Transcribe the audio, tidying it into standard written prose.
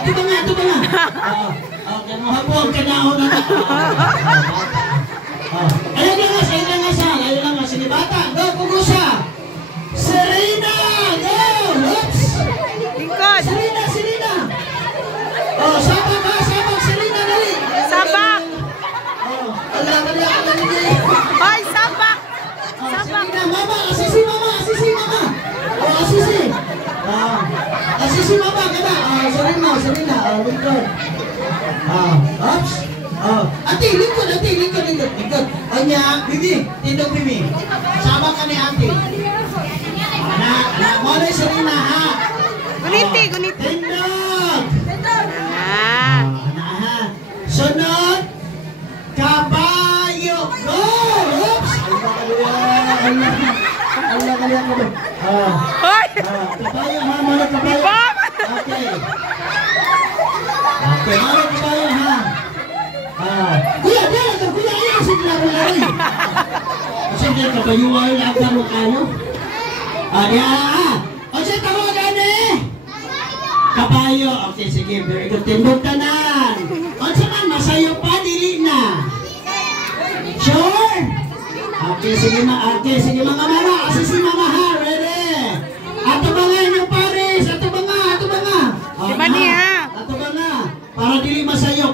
Ito ba nga, ito ba nga? Okay, mahapon, kanahon na na. Ayun lang nga siya, ayun lang nga. Sige, bata, go, pugo siya. Serena, go! Oops! Lingkod! Serena! Oh, sabak ha, sabak, Serena, dali! Sabak! Oh, dali. Hoy, sabak! Sabak! Serena, mama, asisi mama! Oh, asisi! Asisi mama, kada! Serena, lingkod! Oops! Ate, lingkod! O niya, Bibi, tindog Bibi. Sabak ka ni ate. Mo na Serena, ha? Guniti! Tindog! Ah! Sunod, kabayo. Go! Oops! Allah kalian ko. Hoy! Kabayo ha, mga kabayo. Okay. Mga kabayo ha. Kuya, ayan kasi laro-laro. Kasi hindi kabayo ay laro kayo. O siya tawagan eh. Kabayo. Okay, sige. Very good. Tindog tanan. O saan masayo pa, dili na. Sure? Okay, sige mga mama. Asisi mama ha. Ready? Ato ba nga yung pares? Ato ba nga? Di ba niya? Ato ba nga? Para dili masayo.